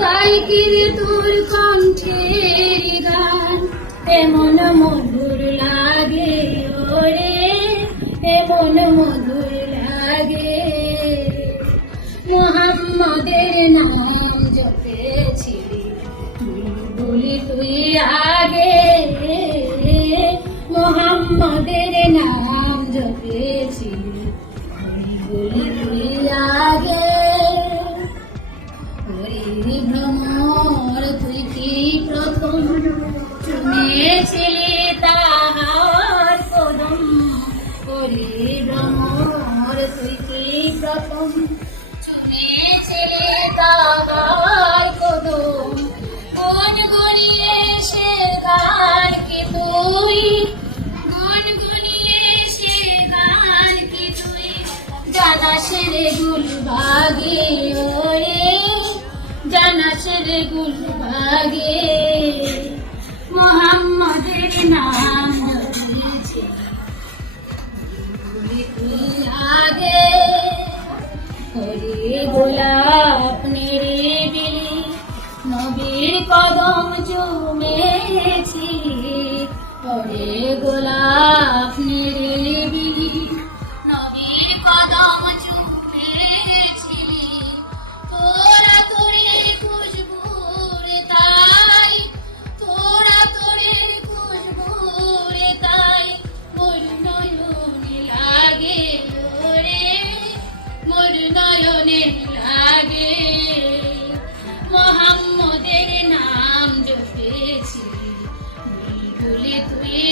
তাই কি রে তোর কণ্ঠের গান এমন মধুর লাগে ওরে, এমন মধুর লাগে। মুহাম্মাদের নাম জপেছিলি তুই বলি তুই আগে, মুহাম্মাদের নাম জপেছিলি তুই বলি তুই আগে। ওরে ভ্রমর তুই কি প্রথম শুনেছিলি তাহার কদম, ওরে ভ্রমর তুই কি প্রথম শুনেছিলি তাহার কদম। গুন গুনিয়ে সে গান কি তুই, গুন গুনিয়ে সে গান কি তুই জানাস রে গুলবাগে ওরে, জানাস রে গুলবাগে। মুহাম্মাদের নাম জপেছি বলি তুই আগে। ওরে গোলাপ নিরিবিলি নবীর কদম চুমেছি, ওরে গোলাপ নিরিবিলি নবীর কদম চুমেছিলি। তোরা তোরে খুশবু রে তাই, তোরা তোরে খুশবু রে তাই মোর নয়নে লাগে ওরে, মোর নয়নে লাগে। মুহাম্মাদের নাম জপেছি বলি তুই